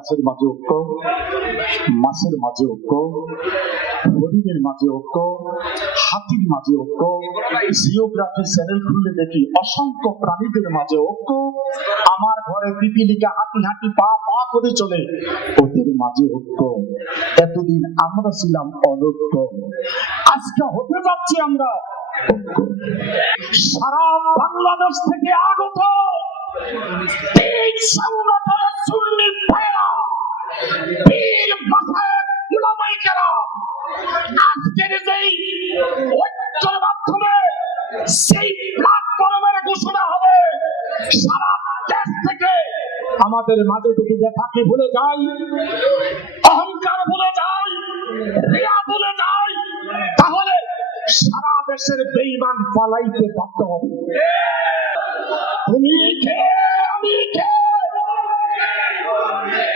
গাছের মাঝে ঐক্য, মাছের মাঝে ঐক্য, হরিণের মাঝে ঐক্য, হাতির মাঝে ঐক্য, জিওগ্রাফি চ্যানেল খুললে দেখি অসংখ্য প্রাণীদের মাঝে ঐক্য। আমার ঘরে পিপিলিকা হাঁটি হাঁটি পা পা করে চলে, ওদের মাঝে ঐক্য। এতদিন আমরা ছিলাম অনৈক্য, আজকে হতে যাচ্ছি আমরা ঐক্য। সারা বাংলাদেশ থেকে আগত সংগঠনের সুন্নি ভাইরা, পীর মাশায়েখ উলামায়ে কেরাম, আজকের যেই ঐক্যের মাধ্যমে সেই প্ল্যাটফর্মের ঘোষণা হবে, সারা দেশ থেকে আমাদের মাঝে যদি ব্যথাকে ভুলে যাই, অহংকার ভুলে যাই, রিয়া ভুলে যাই, তাহলে সারা দেশের বেঈমান পালাইতে বাধ্য হবে।